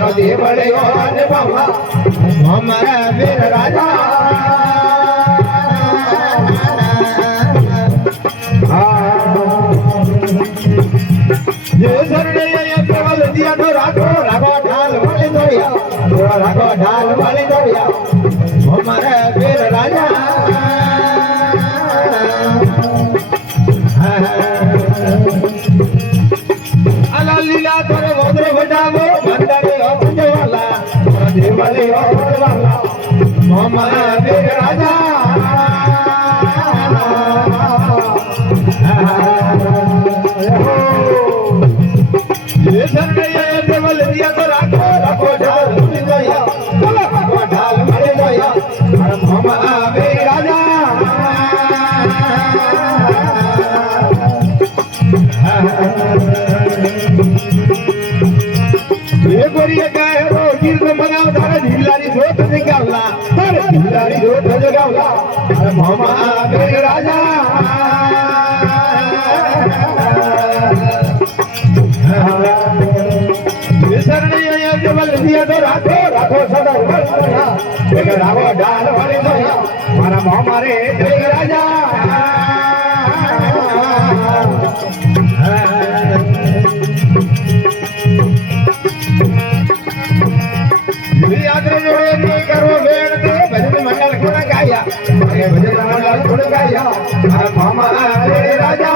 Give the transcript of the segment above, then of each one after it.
મારો દેવળ્યો ને બાબા અમારા વીર રાજા જે શરણે કેવલ દિયા તો રાખો રાખો ઢાલ મળી દોયા રાખો ઢાલ મળી દોયા અમારા વીર રાજા આલા લીલા તોરે વોદરે વડાવો બંદરે અપજવાલા દેવલે અપજવાલા અમારા વીર રાજા ये शरणे केवल दिया तो राखो राखो ढाल मળી દોયા રાખો ઢાલ મળી દોયા અમારા વીર રાજા ये गोरिया गाय रो गिर को मगाव तारे ढिल्लारी जोत जगावला तारे ढिल्लारी जोत जगावला अरे मामा वीर राजा ये शरणे केवल दिया तो राखो राखो सदा एक राखो ढाल मળી દોયા મારા મામા રે વીર રાજા करो वेण दे भजन मंडल गुण गाया भजन मंडल गुण गाया मामा रे राजा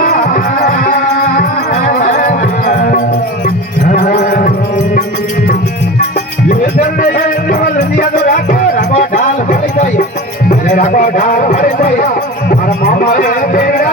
ये शरणे केवल दिया तो राखो राखो ढाल मળી દોયા રાખો ઢાલ મળી દોયા મારા મામા રે